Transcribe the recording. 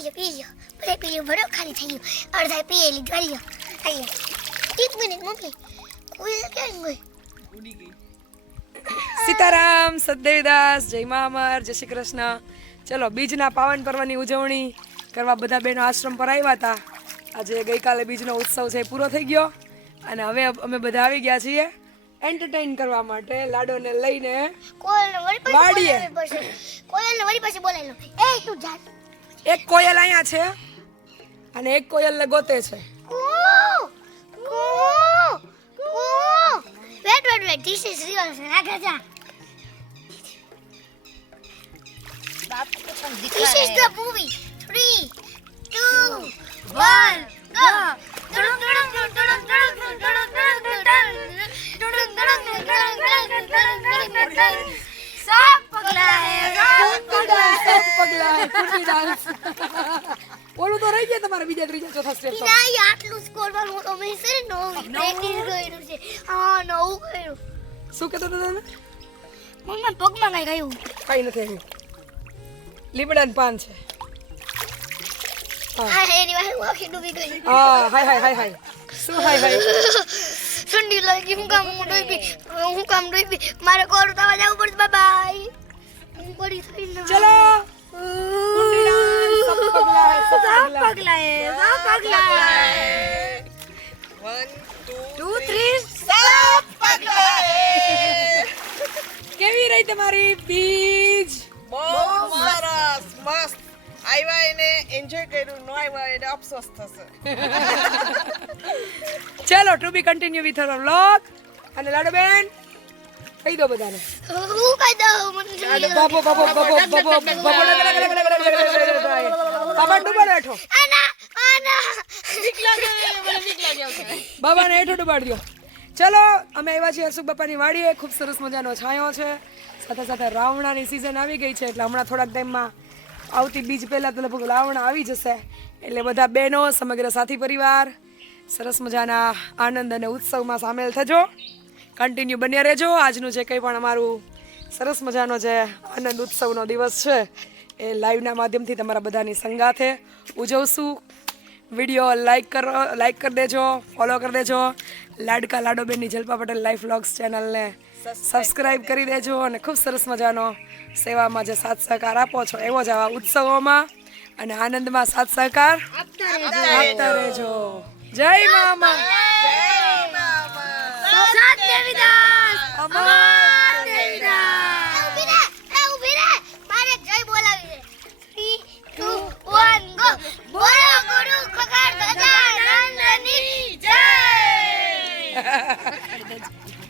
પીજો પીવું આજે પી લ્યો પી લ્યો બધે પી લ્યો ખાલી થઈ ગયું અડધા પીએ લીધું લ્યો અહીંયા એક મિનિટ મમ્મી. કોઈ ક્યાં ગઈ સીતારામ સદદેવદાસ જય મા અમર જય શ્રી કૃષ્ણ. ચલો બીજના પાવન પર્વની ઉજવણી કરવા બધા બહેનો આશ્રમ પર આવ્યા હતા. આજે ગઈકાલે બીજનો ઉત્સવ છે એ પૂરો થઈ ગયો. અને હવે અમે બધા આવી ગયા છીએ એન્ટરટેઇન કરવા માટે લાડોને લઈને કોયલને વળી પાછી વાડીએ. કોયલને વળી પાછી બોલાવી લો. એ તું જા. એક કોયલ અહીંયા છે અને એક કોયલને ગોતે છે કૂ કૂ કૂ wait wait wait this is real આગળ જા This is the movie. Three, two, one, go. કુંડી dance. ઓલું તો રહી ગયા તમારે બીજા ત્રીજા ચોથા સ્ટેપ તો. ના ઈ આટલું સ્કોર વાળું તો મેં છે ને પ્રેક્ટિસ કર્યું છે. હા નવું કર્યું. શું કહેતો હતો તમે? મમ્મા પગમાં કઈ ગયું. કઈ નથી આવ્યું લીમડાનું પાન છે. હા. એની વાહે હું આખી ડૂબી ગઈ. હા હાય હાય હાય હાય. શું હાય હાય? ઠંડી લાગી હું કામ ડૂબી હું કામ મારે કોર ઉતાવા જવું પડશે બાય કેવી રહી તમારી બીજ બહુ સરસ મસ્ત આવ્યા એને એન્જોય કર્યું ન આવ્યા એને અફસોસ થશે ચલો to be continue with our vlog અને લાડો બેન કહી દો બધાને હું કહી દઉં મને. બાબો બાબો બાબો બાબો બાબો બાબા ડૂબાડ બેઠો આના આના બાબાને હેઠો ડૂબાડ દો ચલો, અમે આવ્યા છીએ અશુક બાપાની વાડીએ. ખૂબ સરસ મજાનો છાંયો છે. સાથે સાથે રાવણાની સિઝન આવી ગઈ છે, એટલે હમણાં થોડાક ટાઈમમાં આવતી બીજ પહેલાં તો લગભગ રાવણ આવી જશે. એટલે બધા બહેનો, સમગ્ર સાથી પરિવાર, સરસ મજાના આનંદ અને ઉત્સવમાં સામેલ થજો. કન્ટિન્યુ બન્યા રહેજો. આજનું જે કંઈ પણ અમારું સરસ મજાનો જે આનંદ ઉત્સવનો દિવસ છે, એ લાઈવના માધ્યમથી તમારા બધાની સંગાથે ઉજવશું. વીડિયો લાઈક કરો લાઈક કરી દેજો ફોલો કરી દેજો. લાડકા લાડોબેનની જલપા પટેલ લાઈફ વ્લોગ્સ ચેનલને સબસ્ક્રાઈબ કરી દેજો અને ખૂબ સરસ મજાનો સેવામાં જે સાથ સહકાર આપો છો એવો જ આવા ઉત્સવોમાં અને આનંદમાં સાથ સહકાર આપતા રહેજો. જય મામા. જય દેવીદાસ. ありがとうございます。